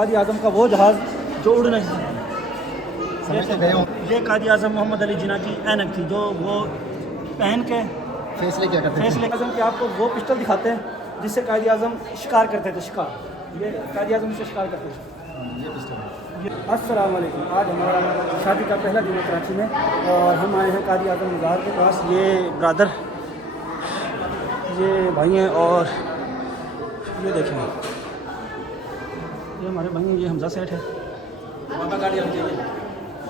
कायद आज़म का वो जहाज़ जो उड़ नहीं सकता। ये कायद आज़म मोहम्मद अली जिन्ना की ऐनक थी जो वो पहन के फैसले क्या करते थे? फैसले आज़म के आपको वो पिस्टल दिखाते हैं जिससे कायद आज़म शिकार करते थे। शिकार ये कायद आज़म से शिकार करते थे। ये पिस्टल। अस्सलाम वालेकुम। आज हमारा शादी का पहला दिन है कराची में और हम आए हैं कायद आज़म मज़ार के पास। ये ब्रदर, ये भाई हैं और ये देखें, ये हमारे भाई हैं, ये हमजा सेठ है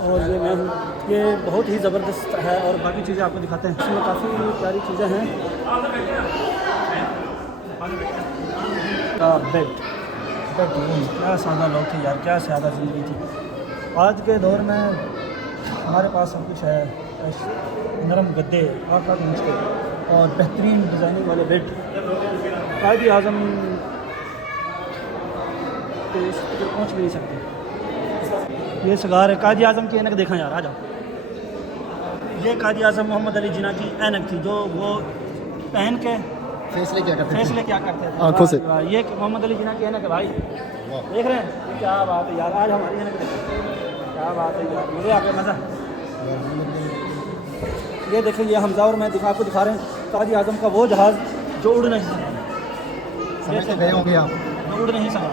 और ये मैं हूँ। ये बहुत ही ज़बरदस्त है और बाकी चीज़ें आपको दिखाते हैं। इसमें काफ़ी प्यारी चीज़ें हैं। बेड क्या सादा लोग थे यार, क्या सादा ज़िंदगी थी। आज के दौर में हमारे पास सब कुछ है, नरम गद्दे 8-8 इंच के और बेहतरीन डिज़ाइनिंग वाले बेड। कायद आज़म तो इस तक पहुँच भी नहीं सकते। ये सगार है कायद आज़म की ऐनक, देखा यार, आ जाओ। ये कायद आज़म मोहम्मद अली जिन्ना की ऐनक थी जो वो पहन के फैसले क्या करते थे? फैसले क्या करते थे आँखों से। ये मोहम्मद अली जिन्ना की ऐनक है भाई, देख रहे हैं क्या बात है यार। आज हमारी ऐनक देखो, क्या बात है यार, मुझे आ गया मज़ा। ये देखिए, ये हमजा और मैं आपको दिखा रहे हैं कायद आज़म का वो जहाज़ जो उड़ नहीं सकता। समझ के गए होंगे आप। जो उड़ नहीं सका,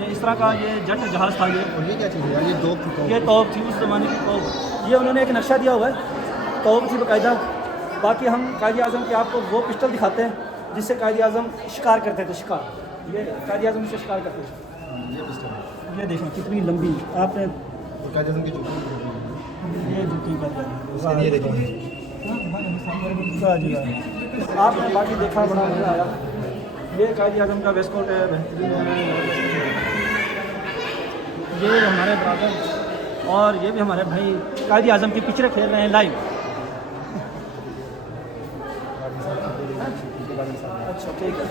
ये इस तरह का ये जेट जहाज़ था। ये और ये क्या चीज़ है यार? ये दो ये तोप थी, उस ज़माने की तोप। ये उन्होंने एक नक्शा दिया हुआ है, तोप थी बाकायदा। बाकी हम कायद आज़म के आपको वो पिस्टल दिखाते हैं जिससे कायद आज़म शिकार करते थे। शिकार ये कायद आज़म से शिकार करते थे। ये पिस्टल। ये देखें कितनी लंबी, आपने और कायद आज़म की जूती। ये जुटी कर उसके लिए देखो। आपने बाकी देखा, बड़ा मज़ा आया। ये कायद आज़म का वेस्टकोट है, बेहतरीन है। ये हमारे ब्रदर और ये भी हमारे भाई कायद आज़म की पिक्चरें खेल रहे हैं लाइव। अच्छा ठीक है।